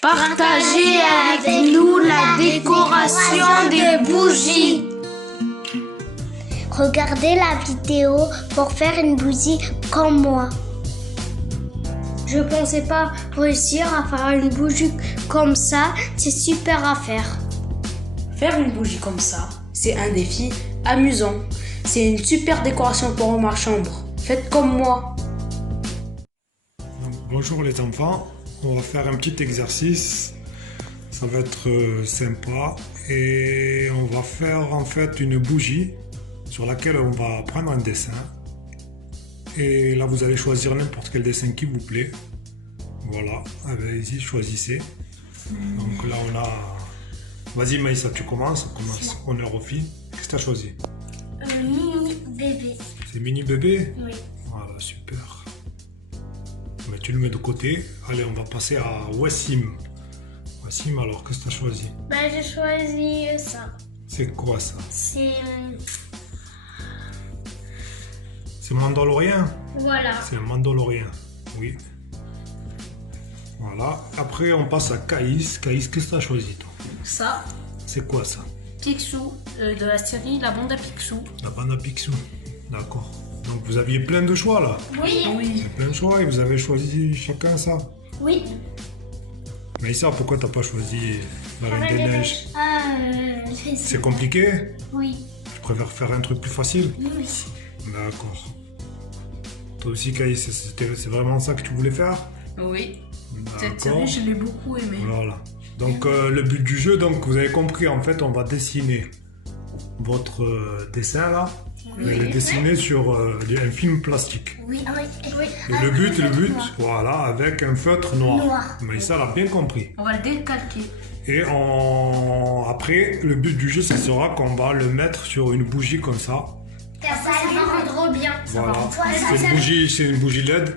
Partagez avec nous la décoration des bougies. Regardez la vidéo pour faire une bougie comme moi. Je pensais pas réussir à faire une bougie comme ça, c'est super à faire. Faire une bougie comme ça, c'est un défi amusant. C'est une super décoration pour ma chambre. Faites comme moi. Donc, bonjour les enfants, on va faire un petit exercice. Ça va être sympa et on va faire en fait une bougie sur laquelle on va prendre un dessin. Et là vous allez choisir n'importe quel dessin qui vous plaît. Voilà, allez-y, choisissez. Donc là on a... Vas-y Maïssa, tu commences, on commence. Honneur aux filles. Qu'est-ce que tu as choisi? Mini bébé. C'est mini bébé? Oui. Voilà, super. Mais tu le mets de côté. Allez, on va passer à Wassim. Wassim, alors, qu'est-ce que tu as choisi? J'ai choisi ça. C'est quoi ça? C'est... C'est mandalorien? Voilà. C'est un mandalorien, oui. Voilà. Après, on passe à Caïs. Caïs, qu'est-ce que tu as choisi, toi? Ça, C'est quoi ça? Picsou, de la série La Bande à Picsou. La bande à Picsou. D'accord. Donc, vous aviez plein de choix, là. Oui. C'est plein de choix et vous avez choisi chacun ça. Oui. Maïssa, pourquoi t'as pas choisi la Reine des Neiges? C'est compliqué? Oui. Je préfère faire un truc plus facile. Oui. D'accord. Toi aussi, Caïs, c'est vraiment ça que tu voulais faire? Oui. Cette D'accord. série, je l'ai beaucoup aimée. Voilà. Donc, le but du jeu, donc vous avez compris, en fait, on va dessiner votre dessin là. Vous allez le dessiner sur un film plastique. Oui. Et le but, voilà, avec un feutre noir. Mais ça l'a bien compris. On va le décalquer. Et après, le but du jeu, ce sera qu'on va le mettre sur une bougie comme ça. Ça va rendre bien. Voilà. C'est une bougie LED.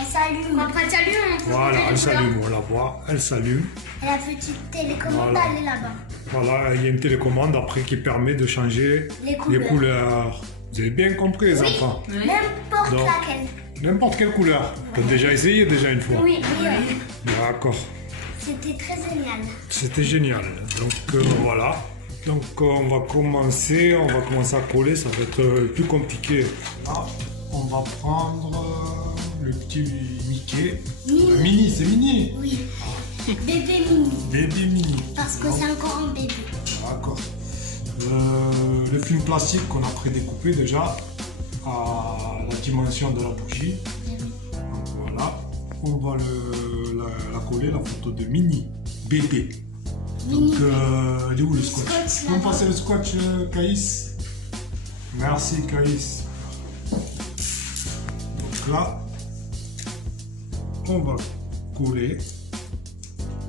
Elle s'allume. Après, elle s'allume. Voilà, elle s'allume, on la voit, elle s'allume. Et la petite télécommande, Voilà. elle est là-bas. Voilà, il y a une télécommande après qui permet de changer Les les couleurs. Vous avez bien compris, les enfants? N'importe Donc, laquelle. N'importe quelle couleur. Tu as déjà essayé déjà une fois? Oui. D'accord. C'était très génial. C'était génial. Donc voilà. Donc on va commencer à coller, ça va être plus compliqué. Là, on va prendre le petit Mickey. Mini, c'est mini. Oui. Bébé mini. Bébé mini. Parce que c'est encore un bébé. D'accord. Le film plastique qu'on a prédécoupé déjà à la dimension de la bougie. Donc voilà. On va la coller, la photo de mini bébé. Donc, il est où le scotch? Tu peux me passer le scotch, Caïs? Merci, Caïs. Donc là, on va coller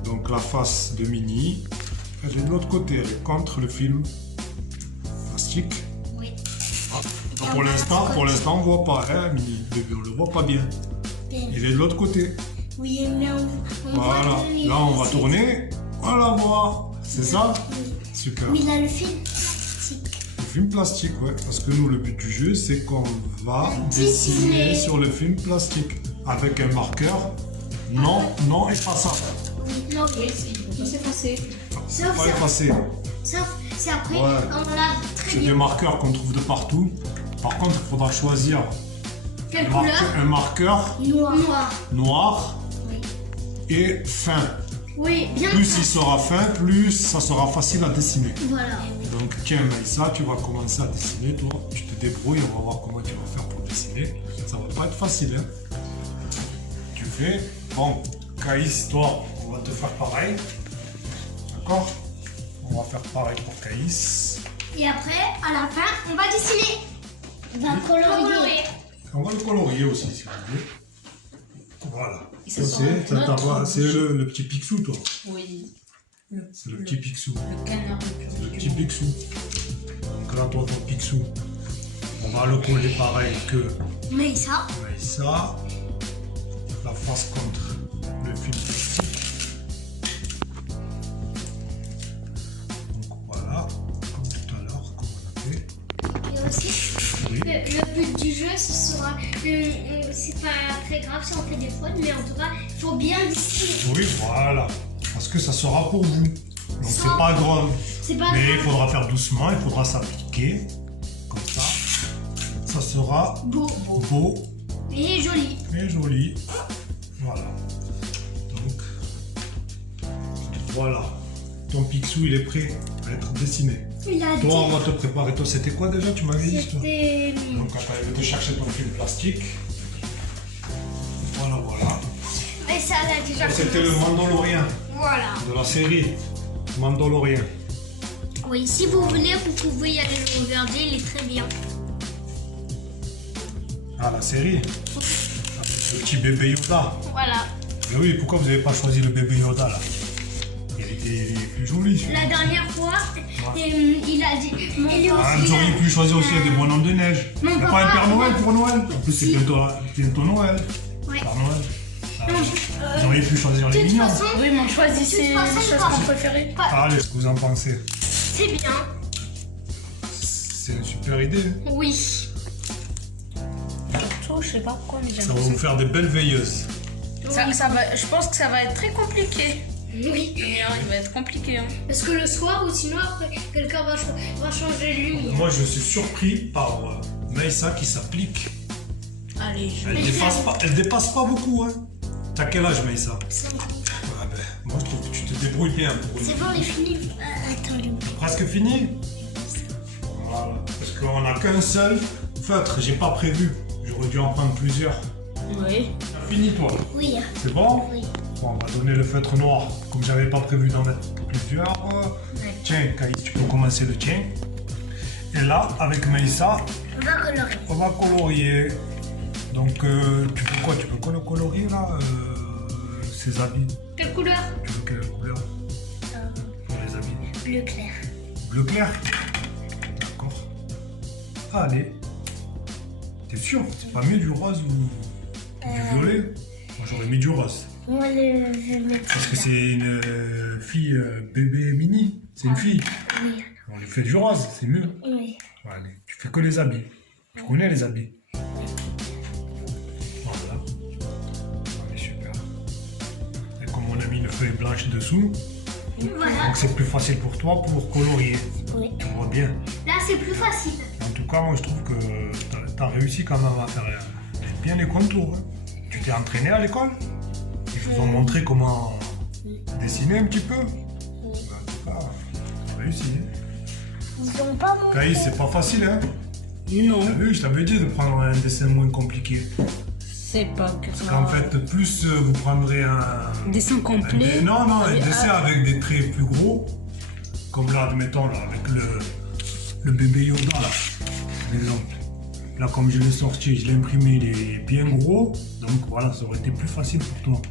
donc la face de Mini. Elle est de l'autre côté, elle est contre le film plastique. Oui. Ah, pour l'instant, on voit pas, hein, Mini bébé, on le voit pas bien. Il est de l'autre côté. Oui, mais on Voilà. voit que Là, on va tourner. On la voit. C'est ça? Super. Mais il a le film plastique. Le film plastique, ouais. Parce que nous, le but du jeu, c'est qu'on va dessiner sur le film plastique avec un marqueur non effaçable. Non, C'est passé. Sauf Pas si- effacé. sauf si après, Ouais. on l'a très C'est des bien. marqueurs qu'on trouve de partout. Par contre, il faudra choisir Quelle couleur? un marqueur Noir. noir Oui. et fin. Oui, bien. Plus il sera fin, plus ça sera facile à dessiner. Voilà. Donc tiens Maïssa, tu vas commencer à dessiner toi, tu te débrouilles, on va voir comment tu vas faire pour dessiner. Ça va pas être facile hein. Tu fais, bon, Caïs, toi, on va te faire pareil. D'accord? On va faire pareil pour Caïs. Et après, à la fin, on va dessiner. On va colorier. On va le colorier aussi si vous voulez. Voilà. Ça, sera c'est notre le petit Picsou toi. Oui. C'est le petit Picsou. Le canard Le petit Picsou. Donc là, toi, ton Picsou, on va le coller pareil que Mais ça, Maïssa. La face contre le film plastique. Donc voilà, comme tout à l'heure, comme on a fait. et aussi, Oui. le but du jeu, ce sera, c'est pas très grave si on fait des fautes, mais en tout cas, il faut bien distiller. Oui, voilà. Parce que ça sera pour vous. Donc c'est Sans- pas grave. C'est pas Mais il grave. faudra faire doucement, il faudra s'appliquer. Comme ça. Ça sera Beau. beau Et joli. et joli. Voilà. Donc, voilà. Ton Picsou, il est prêt à être dessiné. Il a Toi, on dit. va te préparer. Toi, c'était quoi déjà? Tu m'avais dit toi. C'était. Donc, attends, je vais te chercher ton film plastique. Voilà, voilà. Et ça, elle a déjà. Ça, c'était le Mandalorien Voilà. de la série Mandalorien. Oui, si vous voulez, vous pouvez y aller le regarder, il est très bien. Ah, la série. Le petit bébé Yoda. Voilà. Mais oui, pourquoi vous n'avez pas choisi le bébé Yoda là? Il est plus joli celui-là. La dernière fois, il a dit. Ah, vous auriez pu choisir aussi des bonhommes de neige. Il Mon n'y a papa- pas un Père Noël pour Noël. En plus, c'est bientôt Noël. Ouais. Père Noël. Ah, vous auriez pu choisir les De toute mignons. façon, Oui, mais choisissez les De toute façon, choses pas- qu'on préférait. Allez, ce que vous en pensez? c'est bien. C'est une super idée. Oui. Surtout, je sais pas pourquoi, mais j'ai Ça va l'impression vous faire des belles veilleuses. ça va, je pense que ça va être très compliqué. Oui. Il va être compliqué. Hein. Parce que le soir, ou sinon après, quelqu'un va changer de lumière. Moi, je suis surpris par Maïssa qui s'applique. Allez, je Elle dépasse pas beaucoup. Hein. T'as quel âge, Maïssa? 5 ans. Ouais, ben, moi, je trouve que tu te débrouilles bien. Pour une C'est bon, on est fini. Attends, Presque fini. Voilà. Parce qu'on n'a qu'un seul feutre. J'ai pas prévu. J'aurais dû en prendre plusieurs. Oui. T'as fini, toi? Oui. C'est bon? Oui. Bon, on va donner le feutre noir. Comme j'avais pas prévu d'en mettre plusieurs. Tiens, Kai, tu peux commencer le tien. Et là, avec Maïssa, On va colorer. on va colorier. Donc, tu veux quoi? Tu veux qu'on le colorie là? Ses habits. Quelle couleur? Tu veux quelle couleur pour les habits? Bleu clair. Bleu clair? D'accord. Allez. T'es sûr? C'est pas mieux du rose ou du violet? Moi j'aurais mis du rose. Moi, je vais mettre. Parce que c'est une fille bébé mini. C'est une fille. Oui. On lui fait du rose, c'est mieux. Oui. Allez, tu fais que les habits. Tu connais les habits. Voilà. Allez, super. Et comme on a mis une feuille blanche dessous, Voilà. donc c'est plus facile pour toi pour colorier. Oui. Tu vois bien. Là, c'est plus facile. En tout cas, moi je trouve que t'as réussi quand même à faire bien les contours. Hein. Tu t'es entraîné à l'école? Ils vous ont montré comment dessiner un petit peu? En tout cas, t'as réussi. Hein. Ils ont pas montré. Caïs, c'est pas facile, hein? Non, T'as vu, je t'avais dit de prendre un dessin moins compliqué. c'est pas que ça. En fait, plus vous prendrez un Dessin complet. non, un Allez, dessin avec des traits plus gros. Comme là, admettons, là, avec le bébé Yoda, là, par exemple. Là, comme je l'ai sorti, je l'ai imprimé, il est bien gros. Donc voilà, ça aurait été plus facile pour toi.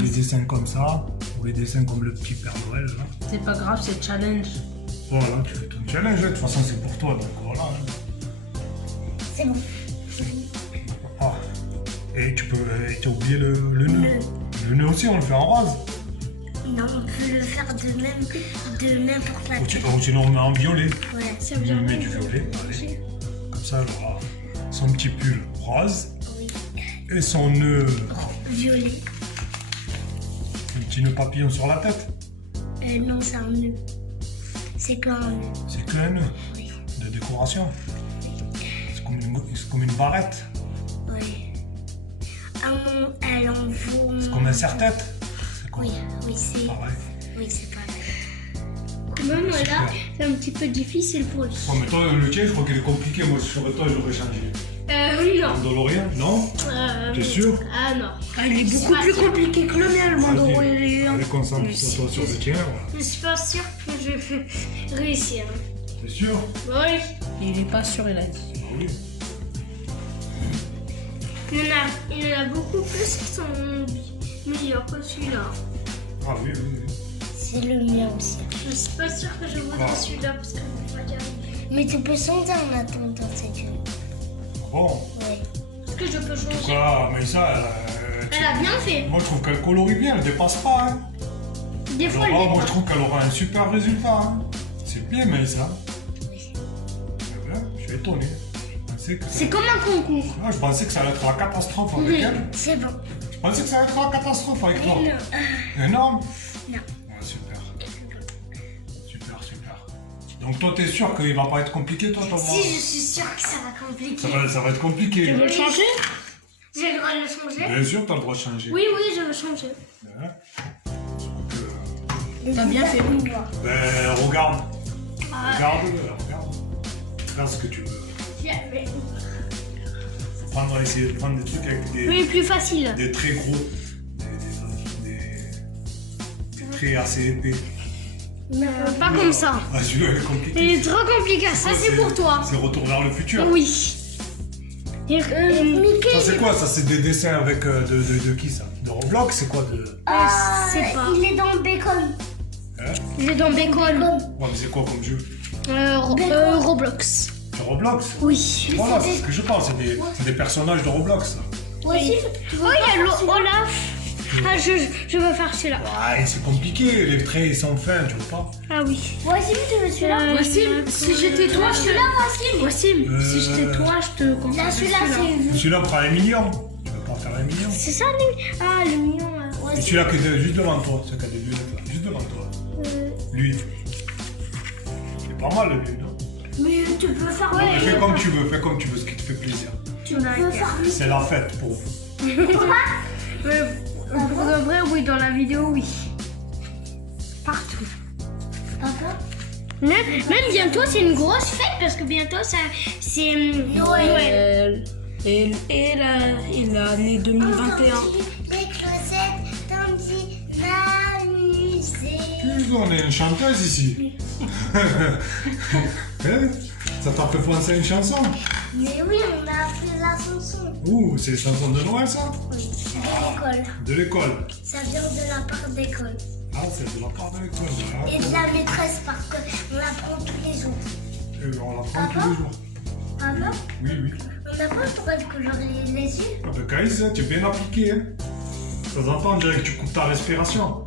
Les dessins comme ça, ou les dessins comme le petit Père Noël, là. C'est pas grave, c'est challenge. Voilà, tu fais ton challenge, hein. De toute façon, c'est pour toi, donc voilà. Hein. C'est bon. Ah. Et tu as oublié le nœud. Le nœud aussi, on le fait en rose. Non, on peut le faire de n'importe la Ou sinon, on met en violet. Ouais, c'est On bien. met du violet, allez. Comme ça, elle aura son petit pull rose Oui. et son nœud, Violet. un petit nœud papillon sur la tête. Non, c'est un nœud. C'est qu'un nœud. C'est qu'un nœud Oui. de décoration. C'est comme une barrette. Oui. Ah non, elle en vaut. C'est comme un serre-tête. C'est comme Oui, c'est. pareil. Oui, c'est pareil. Même là, Super. c'est un petit peu difficile pour lui. Bon, mais toi, le tien, je crois qu'il est compliqué. Moi, si je serais toi, j'aurais changé. Non. Mandalorien, non? T'es sûr? Ah non. Ah, il est beaucoup plus compliqué que le mien, le Mandalorien. Allez, concentre-toi sur le tien, voilà. Je suis pas sûre que je vais réussir. T'es sûr? Oui. Il est pas sûr, il a dit. Ah oui. Il y en a beaucoup plus qui sont meilleurs que celui-là. Ah oui, oui, oui. C'est le mien aussi. Je suis pas sûre que je voudrais celui-là parce que je vais pas y arriver. Mais tu peux changer en attendant, c'est que. Bon, Oui. Est-ce que je peux en tout changer? cas, mais ça, Elle a bien fait. moi, je trouve qu'elle colorie bien, elle dépasse pas, hein. Des fois, elle Alors, moi, je dépasse. trouve qu'elle aura un super résultat. Hein. C'est bien, mais ça. Oui. Je suis étonné. Je pensais que C'est comme un concours. Ah, je pensais que ça allait être la catastrophe avec elle. C'est bon. Je pensais que ça allait être la catastrophe avec toi. Non. Énorme. Non. Ouais, super. Super, super. Donc toi, t'es sûr qu'il va pas être compliqué, toi, ton Si, je suis sûre que ça va compliquer. ça va être compliqué. Tu veux le changer? J'ai le droit de le changer? Bien sûr, t'as le droit de changer. Oui, je veux changer. Ouais. Donc, T'as bien fait. ben, regarde. Regarde. Regarde ce que tu veux. Essayer de prendre des trucs avec Oui, plus facile. des traits gros. Des traits assez épais. Pas comme ça. Ah, celui-là, il est compliqué. Il est trop compliqué. Ça, c'est pour toi. C'est Retour vers le futur. Oui. Ça, c'est quoi? Ça, c'est des dessins avec de qui ça? De Roblox? C'est quoi de. C'est pas. Il est dans le bacon. Hein? Il est dans Bacon. Ouais, mais c'est quoi comme jeu? Roblox. C'est Roblox? Oui. Voilà, c'est ce que je pense. C'est des personnages de Roblox. Ça. Moi aussi, Oh, il y a Olaf. Ah, je veux faire celui-là. Ouais, c'est compliqué. Les traits, ils sont fins, tu vois pas? Ah oui. moi aussi, tu veux celui-là? Wassim, si j'étais toi, je te Celui-là, Wassim, si j'étais toi, je te conseille. Là, celui-là, c'est... Celui-là prend les millions. Tu veux pas faire les millions? C'est ça, lui? Ah, le mignon. Et celui-là qui est juste devant toi, celui qui a des lunettes là, juste devant toi. Lui. C'est pas mal lui, non? Mais tu peux faire... Non, mais fais comme tu veux, ce qui te fait plaisir. Tu peux faire... C'est la fête pour vous. Pour de vrai, oui. Dans la vidéo, oui. Partout. Papa? Même bientôt, c'est une grosse fête parce que bientôt, c'est Noël. Et l'année 2021. Les chaussettes, tant dit m'amuser. On est une chanteuse ici. Hein? Ça t'a fait penser à une chanson? Mais oui, on a appris la chanson. Ouh, c'est les chansons de Noël ça? Oui, de l'école. De l'école. Ça vient de la part d'école. Ah, c'est de la part de l'école. Voilà. Et de la maîtresse parce qu'on l'apprend tous les jours. Et on l'apprend tous les jours. Papa, Oui, oui. on n'a pas le droit de colorer les yeux. Ah ben Caïs, tu es bien appliqué. Hein. De temps en temps, on dirait que tu coupes ta respiration.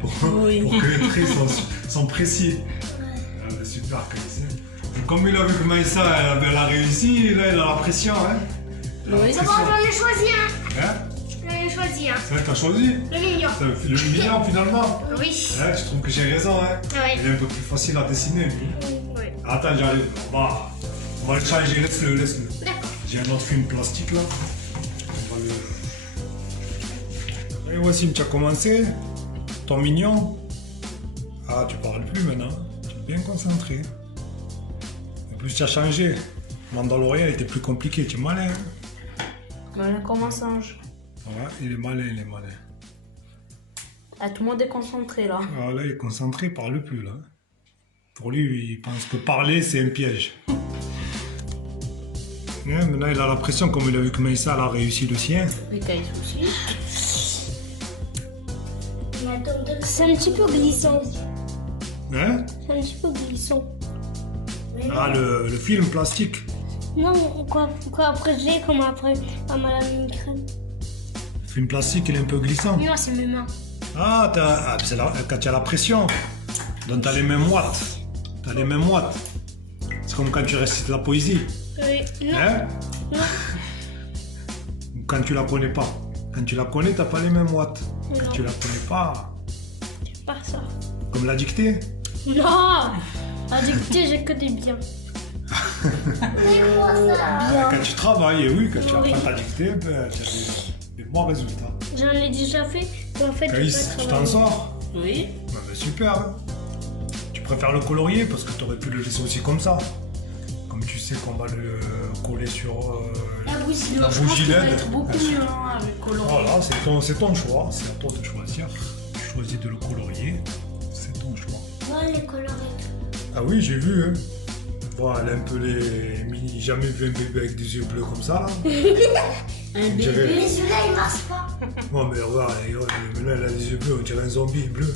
Pour que les traits sont précis. Ah ben super, Caïs. Comme il a vu que Maïssa elle a réussi, là il a la pression. Hein. Il a la Oui. pression. J'en ai choisi un. Hein? J'en ai choisi un. C'est vrai que t'as choisi? Le mignon. T'as fait le mignon finalement. Oui. Hein, je trouve que j'ai raison. Hein. Ouais. Il est un peu plus facile à dessiner lui. Oui. Attends, j'arrive. On va le changer, laisse-le. D'accord. J'ai un autre film plastique là. On va le. Et Wassim, tu as commencé. Ton mignon. Ah, tu parles plus maintenant. Tu es bien concentré. En plus, tu as changé. Mandalorian était plus compliqué, tu es malin. Hein? Voilà, comme un singe. Ouais, il est malin. Ah, tout le monde est concentré là. Ah, là, il est concentré, il parle plus là. Pour lui, il pense que parler, c'est un piège. Ouais, maintenant, il a la pression, comme il a vu que Maïssa elle a réussi le sien. Les cailles aussi. Mais attends, C'est un petit peu glissant. Hein? C'est un petit peu glissant. Ah, le film plastique. Non, quoi après j'ai comme après pas mal à une crème. Le film plastique, il est un peu glissant. Moi, c'est mes mains. Ah, c'est quand tu as la pression. Donc, tu as les mêmes watts. Tu as les mêmes watts. C'est comme quand tu récites la poésie. Oui. Non. Hein? Non. Quand tu la connais pas. Quand tu la connais, t'as pas les mêmes watts. Quand Non. tu la connais pas. C'est pas ça. Comme la dictée. Non. À dictée, j'ai que des biens. Quand tu travailles, oui, quand tu Oui. apprends ta dictée, ben, tu as des bons résultats. J'en ai déjà fait. Mais en fait, Caïs, tu t'en sors? Oui. Ben, super. Hein. Tu préfères le colorier parce que tu aurais pu le laisser aussi comme ça. Comme tu sais qu'on va le coller sur la bougie. la Je pense bougie que ça va LED. être beaucoup mieux hein, avec coloré. Voilà, c'est ton choix. C'est à toi de choisir. Tu choisis de le colorier. C'est ton choix. Ouais, les colorés. Ah oui, j'ai vu. Hein. Bon, elle a un peu les mini. Jamais vu un bébé avec des yeux bleus comme ça. Là. Un On dirait- bébé. Mais celui-là, il marche pas. Oh, mais regarde, là, elle a des yeux bleus. On dirait un zombie bleu.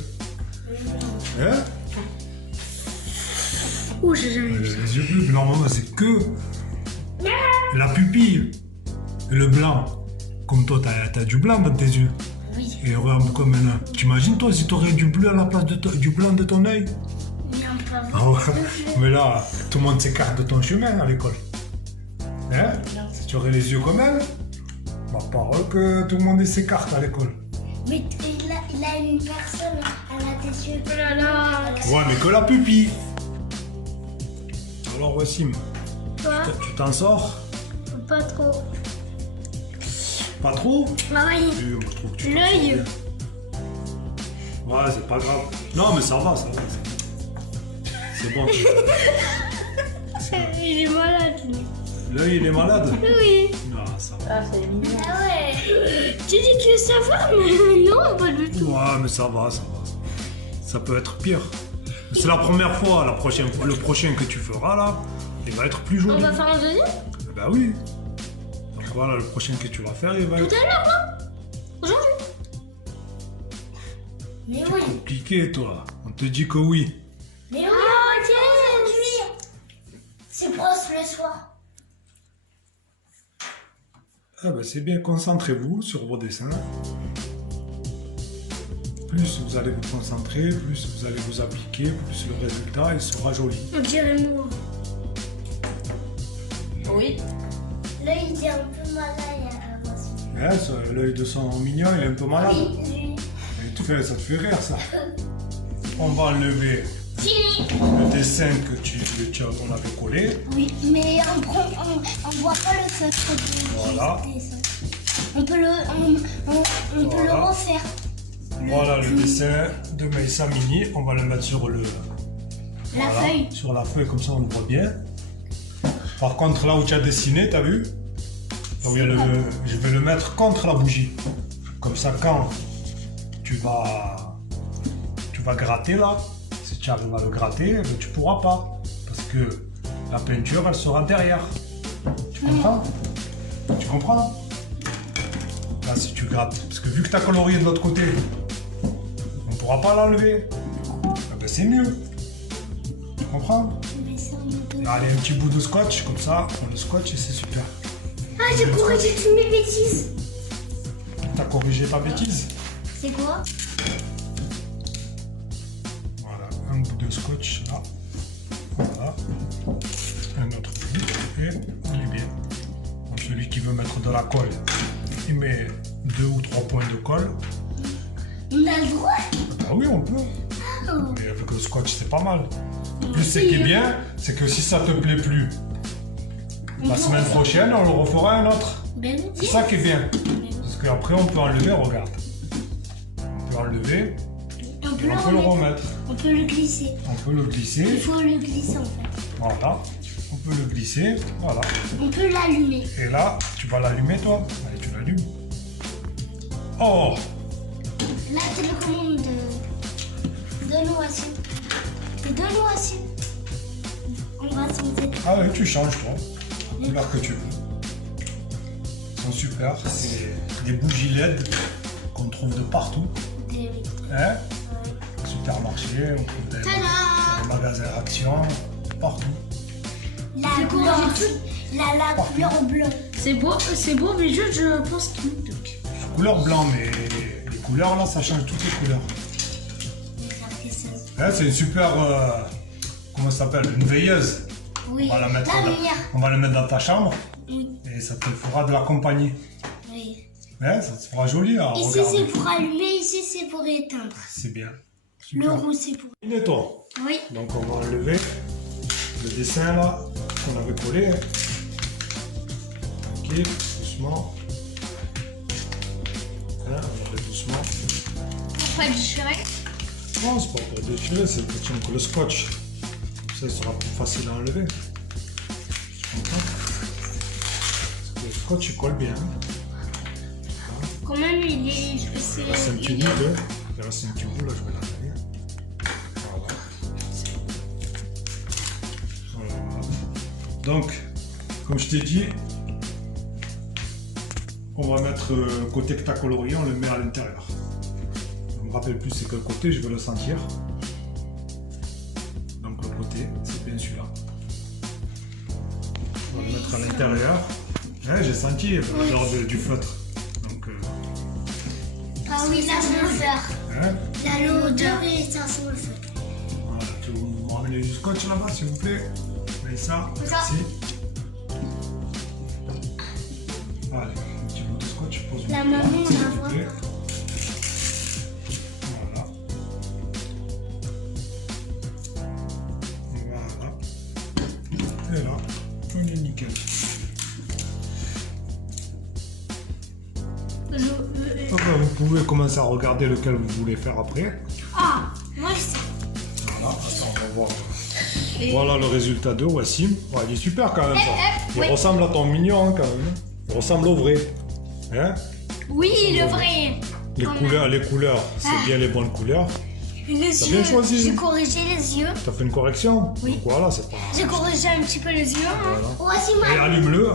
Hein? Ouh, j'ai jamais vu. Les yeux bleus, normalement, c'est que la pupille et le blanc. Comme toi, t'as du blanc dans tes yeux. Oui. Et regarde comme maintenant. T'imagines, toi, si t'aurais du bleu à la place du blanc de ton œil? Bien pas Ah ouais. Mais là, tout le monde s'écarte de ton chemin à l'école. Hein? Si tu aurais les yeux comme elle, ma parole que tout le monde ait ses cartes à l'école. Mais il a une personne, elle a des yeux. Oh là là. Ouais, mais que la pupille. Alors, Wassim, Toi, tu t'en sors? pas trop. Pas trop? Ah oui. Moi, je trouve que tu t'en L'œil. sors bien. Ouais, c'est pas grave. Non, mais ça va, ça va. C'est bon. Il est malade. lui. L'œil, il est malade? Oui. Non, ça va. Ah, c'est mignon. Ah ouais. Tu dis que ça va, mais non, pas du tout. Ouais, mais ça va, ça va. Ça peut être pire. C'est la première fois, le prochain que tu feras là, il va être plus On joli. va faire un deuxième Eh ben oui. Donc voilà, le prochain que tu vas faire, il va tout être à l'heure, là. Aujourd'hui. Mais oui. compliqué, toi. On te dit que oui. Mais oui. Ah, ok. Aujourd'hui. C'est brosse le soir. Ah ben c'est bien, concentrez-vous sur vos dessins. Plus vous allez vous concentrer, plus vous allez vous appliquer, plus le résultat il sera joli. On dirait moi. Oui. Là, il est un peu malade. L'œil de son mignon, il est un peu malade. Oui. Et ça te fait rire ça. On va enlever Fini. le dessin qu'on avait collé. Oui, mais on voit pas le feutre du Voilà. dessin. On peut le Voilà. refaire. Voilà le dessin de Maïssa Mini. On va le mettre sur La feuille. Sur la feuille, comme ça on le voit bien. Par contre, là où tu as dessiné, t'as vu? Là où il y a je vais le mettre contre la bougie. Comme ça, quand tu vas gratter là, si tu arrives à le gratter, ben, tu pourras pas. Parce que la peinture, elle sera derrière. Tu comprends? Tu comprends? Là, si tu grattes, parce que vu que tu as colorié de l'autre côté, on ne pourra pas l'enlever. Ah ben, c'est mieux. Tu comprends? Mais ça, on peut- Allez, un petit bout de scotch, comme ça, on le scotch et c'est super. Ah, j'ai corrigé toutes mes bêtises. T'as corrigé ta bêtise? C'est quoi? Voilà, un bout de scotch là. Voilà. Un autre bout. Et on est bien. Donc, celui qui veut mettre de la colle, il met 2 ou 3 points de colle. On a le droit? Ah oui, on peut. Mais avec le scotch, c'est pas mal. Plus, ce qui est bien, c'est que si ça te plaît plus, la semaine prochaine, on le refera un autre. Ben C'est ça qui est bien. Parce qu'après, on peut enlever, regarde. On peut enlever, on peut et on peut le remettre. On peut le glisser. On peut le Il glisser. faut le glisser en fait. Voilà. On peut le glisser. Voilà. On peut l'allumer. Et là, tu vas l'allumer, toi. Allez, tu l'allumes. Oh! La télécommande de Noisy. Et de Noisy. On va sauter. Ah oui, tu changes, toi. La couleur que tu veux. Ils sont super. C'est des bougies LED qu'on trouve de partout. Hein? Supermarché, on trouve des magasins Action, partout. La couleur, la couleur bleue. C'est beau, mais je pense qu'il me toque. La couleur blanc, mais les couleurs là, ça change toutes les couleurs. Hein, c'est une super. Comment ça s'appelle? Une veilleuse. Oui. On va la mettre La dans- lumière. on va la mettre dans ta chambre Oui. et ça te fera de la compagnie. Oui. Hein, ça te fera joli à Ici regarder. c'est pour allumer, ici c'est pour éteindre. C'est bien. Le Super. roux c'est pour. Et toi. Oui. Donc on va enlever le dessin là qu'on avait collé. Hein. Ok, doucement. Hein, on enlève doucement. Pourquoi déchirer? Non, c'est pas pour déchirer, c'est question que le scotch. Comme ça, il sera plus facile à enlever. Tu comprends? Parce que le scotch, il colle bien. Quand même, il est. Il reste un petit bout, hein. Il reste un petit bout, là, je vais l'enlever. Voilà. Voilà. Donc, comme je t'ai dit, on va mettre le côté que tu as colorié, on le met à l'intérieur. Je me rappelle plus c'est quel côté, je vais le sentir. Donc le côté, c'est bien celui-là. On va le mettre à l'intérieur. Ouais, j'ai senti l'odeur du feutre. Donc, Ah oui, ça sent le feu. hein, La l'odeur et ça sent le feu. voilà, tu me ramener du scotch là-bas, s'il vous plaît. Et ça, Ça. merci. La maman, on la voit. Voilà. Voilà. Et là, on est nickel. Donc là, vous pouvez commencer à regarder lequel vous voulez faire après. Ah, moi je sais. Voilà, attends, on va voir. Voilà le résultat de Wassim. Ouais, il est super quand même. Ça. Il ressemble à ton mignon hein, quand même. Il ressemble au vrai. Hein? Oui, le vrai. Les couleurs, c'est bien les bonnes couleurs. Les T'as yeux. bien choisi. J'ai corrigé les yeux. T'as fait une correction? Oui. Donc voilà, c'est pas. J'ai corrigé un petit peu les yeux. Hein. Voilà. Voici Et ma. allume-le.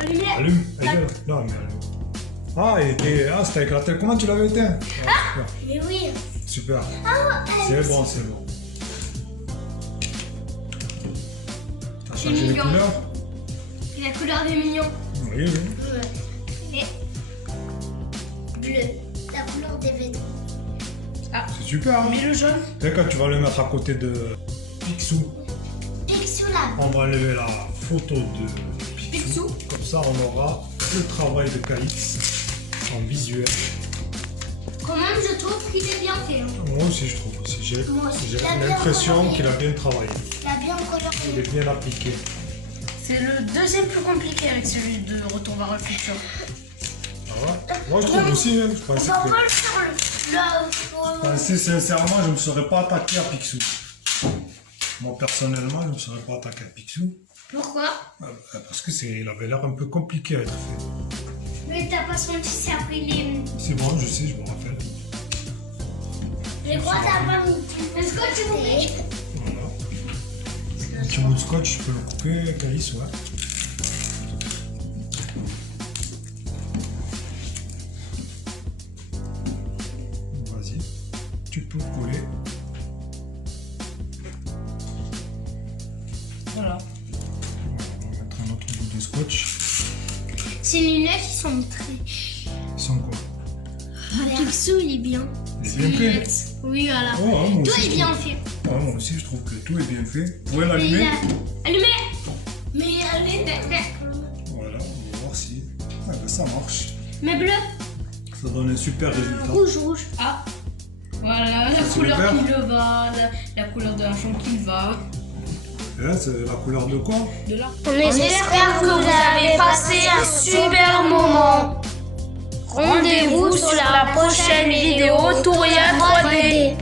Allumez. Allume. Non, mais allume. Ah, c'était éclaté. Comment tu l'avais éteint? Ah, Mais oui. super. Ah, C'est bon, c'est bon. T'as changé les mignon. couleurs? La couleur des mignons. Oui, oui. Et bleu. La couleur des vêtements. C'est super. Hein? Mais le jaune. Tu sais, quand tu vas le mettre à côté de Picsou, Picsou là. on va enlever la photo de Picsou. Comme ça, on aura le travail de Calix en visuel. Quand même, je trouve qu'il est bien fait. Hein. Moi aussi, je trouve aussi. J'ai Moi aussi. j'ai Il a bien l'impression coloré. qu'il a bien travaillé. Il a bien Il coloré. est bien appliqué. C'est le deuxième plus compliqué avec celui de Retour vers le futur. Ah ouais? Moi, je trouve aussi. Hein, je On pensais va que. pas le faire Je pensais sincèrement, je ne me serais pas attaqué à Picsou. Moi, personnellement, je ne me serais pas attaqué à Picsou. Pourquoi? Parce que il avait l'air un peu compliqué à être fait. Mais t'as pas senti, c'est après les. C'est bon, je sais, je me rappelle. Je crois que t'as pas mis. Est-ce que tu veux? Voilà. Un petit bout de scotch, je peux le couper, Calice, ouais. Vas-y, tu peux coller. Voilà. On va mettre un autre bout de scotch. Ces lunettes, ils sont très. Ils sont quoi? Picsou, il est bien. Il est bien fait. Oui, voilà. Oh, ouais, moi Tout aussi, est je bien trouve. fait. Ouais, moi aussi, je trouve que tout est bien fait. Vous pouvez Mais l'allumer? allumez. Mais allumez. Voilà, on va voir si. Ouais, ben, ça marche. Mais bleu. Ça donne un super résultat. Rouge. Ah. Voilà, la c'est couleur le vert. qui le va, la couleur de la chambre qui le va. Et c'est la couleur de quoi? De là. On espère que vous avez passé un super moment. Rendez-vous sur la prochaine vidéo Touria 3D.